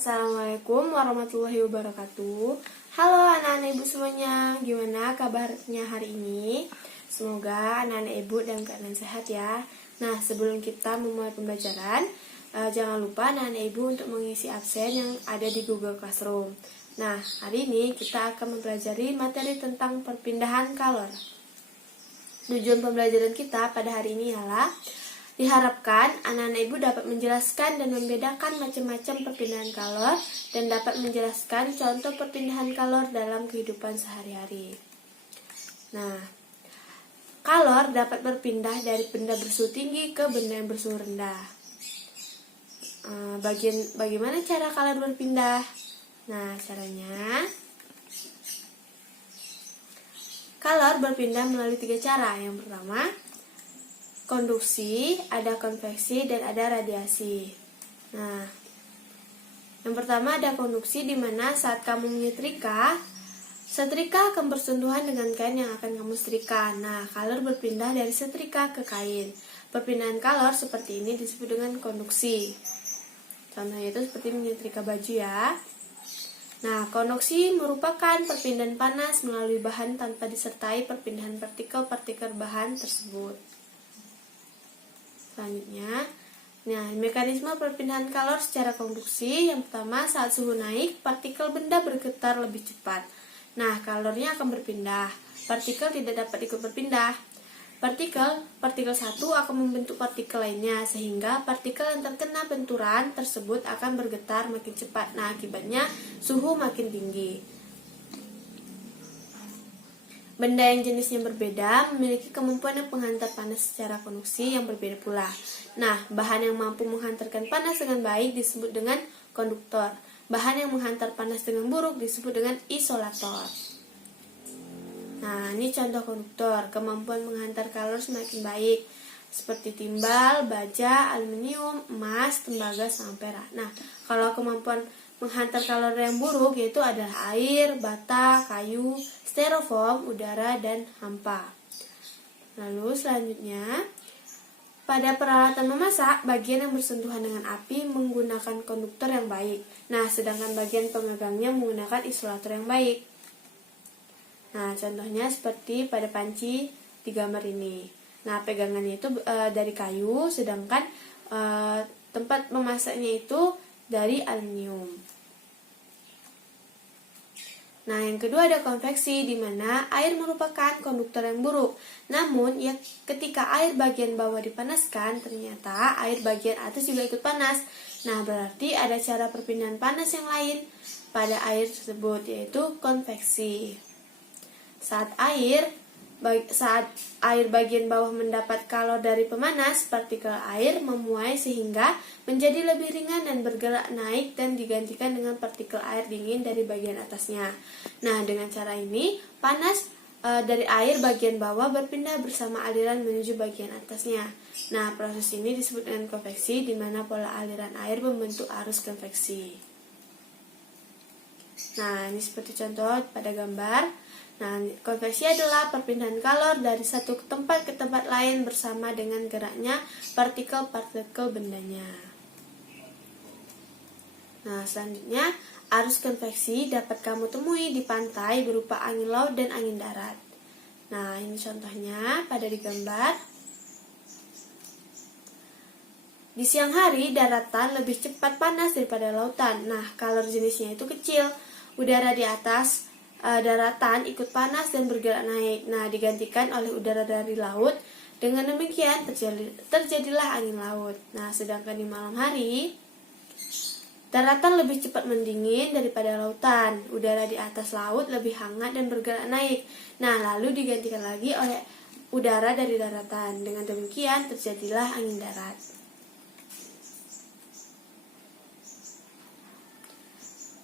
Assalamualaikum warahmatullahi wabarakatuh. Halo anak-anak ibu semuanya, gimana kabarnya hari ini? Semoga anak-anak ibu dalam keadaan sehat ya. Nah, sebelum kita memulai pembelajaran, jangan lupa anak-anak ibu untuk mengisi absen yang ada di Google Classroom. Nah, hari ini kita akan mempelajari materi tentang perpindahan kalor. Tujuan pembelajaran kita pada hari ini ialah diharapkan anak-anak ibu dapat menjelaskan dan membedakan macam-macam perpindahan kalor dan dapat menjelaskan contoh perpindahan kalor dalam kehidupan sehari-hari. Nah, kalor dapat berpindah dari benda bersuhu tinggi ke benda yang bersuhu rendah. Bagaimana cara kalor berpindah? Nah, caranya kalor berpindah melalui 3 cara. Yang pertama, konduksi, ada konveksi, dan ada radiasi. Nah, yang pertama ada konduksi, di mana saat kamu menyetrika, setrika akan bersentuhan dengan kain yang akan kamu setrika. Nah, kalor berpindah dari setrika ke kain. Perpindahan kalor seperti ini disebut dengan konduksi. Contohnya itu seperti menyetrika baju ya. Nah, konduksi merupakan perpindahan panas melalui bahan tanpa disertai perpindahan partikel-partikel bahan tersebut. Selanjutnya, mekanisme perpindahan kalor secara konduksi. Yang pertama, saat suhu naik, partikel benda bergetar lebih cepat. Nah, kalornya akan berpindah. Partikel tidak dapat ikut berpindah. Partikel satu akan membentuk partikel lainnya, sehingga partikel yang terkena benturan tersebut akan bergetar makin cepat. Nah, akibatnya suhu makin tinggi. Benda yang jenisnya berbeda memiliki kemampuan yang penghantar panas secara konduksi yang berbeda pula. Nah, bahan yang mampu menghantarkan panas dengan baik disebut dengan konduktor. Bahan yang menghantar panas dengan buruk disebut dengan isolator. Nah, ini contoh konduktor. Kemampuan menghantar kalor semakin baik, seperti timbal, baja, aluminium, emas, tembaga, sama perak. Nah, kalau kemampuan menghantar kalor yang buruk yaitu adalah air, bata, kayu, styrofoam, udara, dan hampa. Lalu selanjutnya, pada peralatan memasak, bagian yang bersentuhan dengan api menggunakan konduktor yang baik. Nah, sedangkan bagian pemegangnya menggunakan isolator yang baik. Nah, contohnya seperti pada panci di gambar ini. Nah, pegangannya itu dari kayu, sedangkan tempat memasaknya itu dari aluminium. Nah, yang kedua ada konveksi, di mana air merupakan konduktor yang buruk. Namun, ketika air bagian bawah dipanaskan, ternyata air bagian atas juga ikut panas. Nah, berarti ada cara perpindahan panas yang lain pada air tersebut, yaitu konveksi. Saat air bagian bawah mendapat kalor dari pemanas, partikel air memuai sehingga menjadi lebih ringan dan bergerak naik dan digantikan dengan partikel air dingin dari bagian atasnya. Nah, dengan cara ini panas dari air bagian bawah berpindah bersama aliran menuju bagian atasnya. Nah, proses ini disebut dengan konveksi, di mana pola aliran air membentuk arus konveksi. Nah, ini seperti contoh pada gambar. Nah, konveksi adalah perpindahan kalor dari satu tempat ke tempat lain bersama dengan geraknya partikel-partikel bendanya. Nah, selanjutnya, arus konveksi dapat kamu temui di pantai berupa angin laut dan angin darat. Nah, ini contohnya pada di gambar. Di siang hari, daratan lebih cepat panas daripada lautan. Nah, kalor jenisnya itu kecil. Udara di atas daratan ikut panas dan bergerak naik. Nah, digantikan oleh udara dari laut. Dengan demikian terjadilah angin laut. Nah, sedangkan di malam hari, daratan lebih cepat mendingin daripada lautan. Udara di atas laut lebih hangat dan bergerak naik. Nah, lalu digantikan lagi oleh udara dari daratan. Dengan demikian terjadilah angin darat.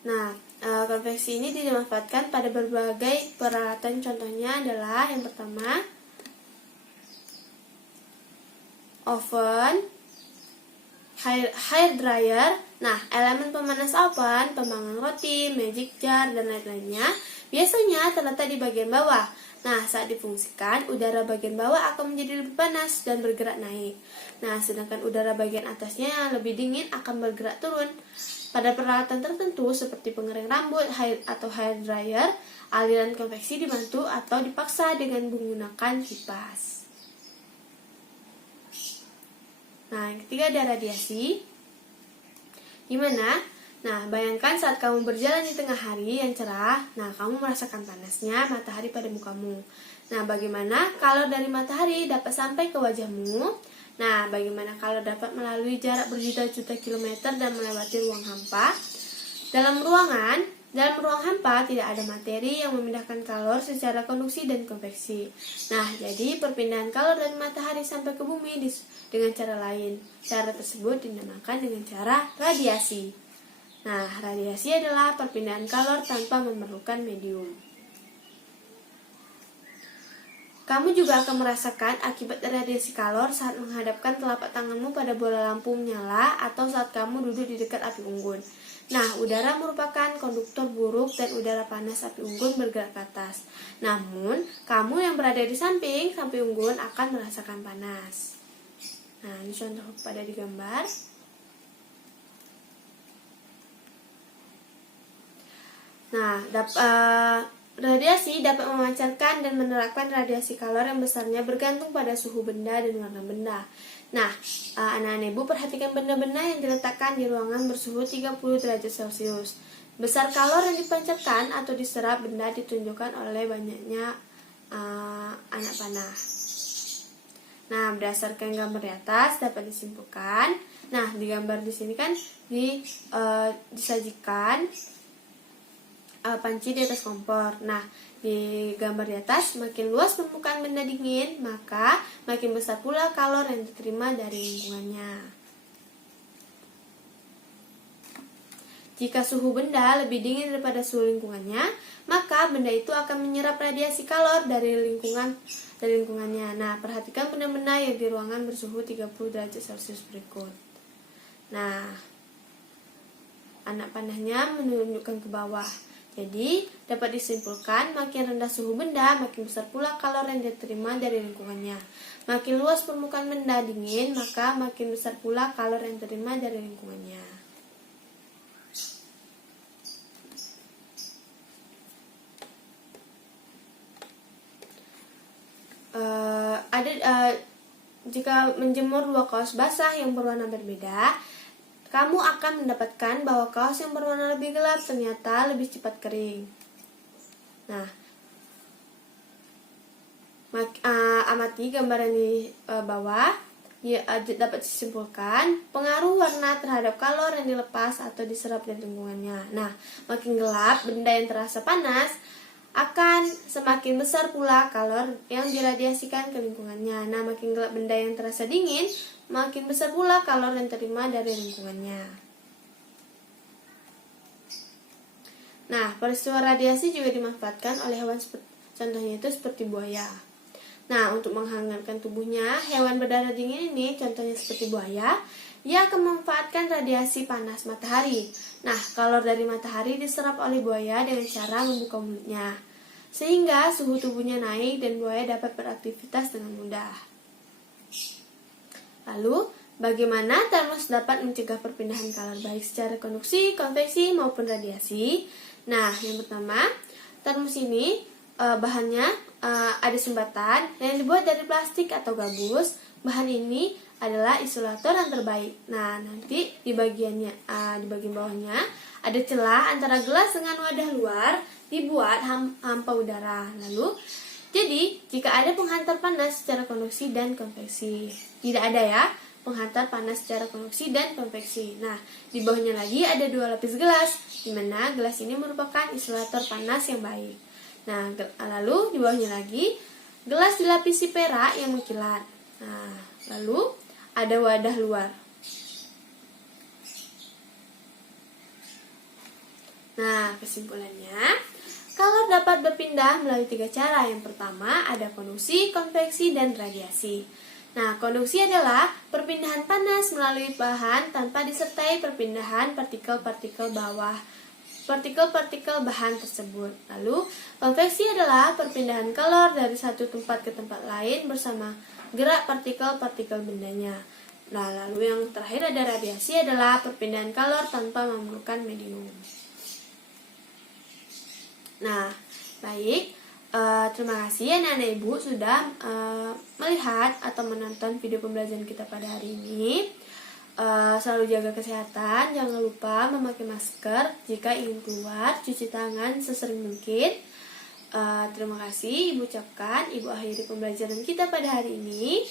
Nah, konveksi ini dimanfaatkan pada berbagai peralatan. Contohnya adalah yang pertama, oven, hair dryer. Nah, elemen pemanas oven, pemanggang roti, magic jar, dan lain-lainnya biasanya terletak di bagian bawah. Nah, saat difungsikan, udara bagian bawah akan menjadi lebih panas dan bergerak naik. Nah, sedangkan udara bagian atasnya yang lebih dingin akan bergerak turun. Pada peralatan tertentu seperti pengering rambut atau hair dryer, aliran konveksi dibantu atau dipaksa dengan menggunakan kipas. Nah, yang ketiga ada radiasi. Gimana? Nah, bayangkan saat kamu berjalan di tengah hari yang cerah, nah kamu merasakan panasnya matahari pada mukamu. Nah, bagaimana kalau dari matahari dapat sampai ke wajahmu? Nah, bagaimana kalau dapat melalui jarak berjuta-juta kilometer dan melewati ruang hampa? Dalam ruang hampa tidak ada materi yang memindahkan kalor secara konduksi dan konveksi. Nah, jadi perpindahan kalor dari matahari sampai ke bumi dengan cara lain. Cara tersebut dinamakan dengan cara radiasi. Nah, radiasi adalah perpindahan kalor tanpa memerlukan medium. Kamu juga akan merasakan akibat radiasi kalor saat menghadapkan telapak tanganmu pada bola lampu menyala atau saat kamu duduk di dekat api unggun. Nah, udara merupakan konduktor buruk dan udara panas api unggun bergerak ke atas. Namun, kamu yang berada di samping api unggun akan merasakan panas. Nah, ini contoh pada di gambar. Nah, radiasi dapat memancarkan dan menerapkan radiasi kalor yang besarnya bergantung pada suhu benda dan warna benda. Nah, anak-anak ibu perhatikan benda-benda yang diletakkan di ruangan bersuhu 30 derajat Celcius. Besar kalor yang dipancarkan atau diserap benda ditunjukkan oleh banyaknya anak panah. Nah, berdasarkan gambar di atas dapat disimpulkan. Nah, di gambar di sini kan disajikan panci di atas kompor. Nah, di gambar di atas, makin luas permukaan benda dingin, maka makin besar pula kalor yang diterima dari lingkungannya. Jika suhu benda lebih dingin daripada suhu lingkungannya, maka benda itu akan menyerap radiasi kalor dari lingkungannya. Nah, perhatikan benda-benda yang di ruangan bersuhu 30 derajat Celcius berikut. Nah, anak panahnya menunjukkan ke bawah. Jadi, dapat disimpulkan makin rendah suhu benda, makin besar pula kalor yang diterima dari lingkungannya. Makin luas permukaan benda dingin, maka makin besar pula kalor yang diterima dari lingkungannya. Jika menjemur dua kaos basah yang berwarna berbeda, kamu akan mendapatkan bahwa kaos yang berwarna lebih gelap ternyata lebih cepat kering. Nah, amati gambaran di bawah. Dapat disimpulkan pengaruh warna terhadap kalor yang dilepas atau diserap dari lingkungannya. Nah, makin gelap benda yang terasa panas, akan semakin besar pula kalor yang diradiasikan ke lingkungannya. Nah, makin gelap benda yang terasa dingin, makin besar pula kalor yang terima dari lingkungannya. Nah, peristiwa radiasi juga dimanfaatkan oleh hewan contohnya itu seperti buaya. Nah, untuk menghangatkan tubuhnya, hewan berdarah dingin ini contohnya seperti buaya, ia akan memanfaatkan radiasi panas matahari. Nah, kalor dari matahari diserap oleh buaya dengan cara membuka mulutnya, sehingga suhu tubuhnya naik dan buaya dapat beraktivitas dengan mudah. Lalu, bagaimana termos dapat mencegah perpindahan kalor baik secara konduksi, konveksi maupun radiasi? Nah, yang pertama, termos ini bahannya ada sumbatan yang dibuat dari plastik atau gabus. Bahan ini adalah isolator yang terbaik. Nah, nanti di bagian bawahnya ada celah antara gelas dengan wadah luar dibuat hampa udara. Lalu, jadi jika ada penghantar panas secara konduksi dan konveksi, tidak ada ya penghantar panas secara konduksi dan konveksi. Nah, di bawahnya lagi ada dua lapis gelas, di mana gelas ini merupakan isolator panas yang baik. Nah, lalu di bawahnya lagi gelas dilapisi perak yang mengkilat. Nah, lalu ada wadah luar. Nah, kesimpulannya, kalor dapat berpindah melalui 3 cara. Yang pertama ada konduksi, konveksi, dan radiasi. Nah, konduksi adalah perpindahan panas melalui bahan tanpa disertai perpindahan partikel-partikel bahan tersebut. Lalu, konveksi adalah perpindahan kalor dari satu tempat ke tempat lain bersama gerak partikel-partikel bendanya. Nah, lalu yang terakhir ada radiasi adalah perpindahan kalor tanpa memerlukan medium. Nah, baik. Terima kasih anak-anak ibu sudah melihat atau menonton video pembelajaran kita pada hari ini. Selalu jaga kesehatan, jangan lupa memakai masker. Jika ingin keluar, cuci tangan sesering mungkin. Terima kasih Ibu ucapkan. Ibu akhiri pembelajaran kita pada hari ini.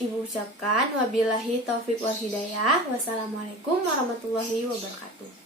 Ibu ucapkan wabillahi taufik wal hidayah. Wassalamualaikum warahmatullahi wabarakatuh.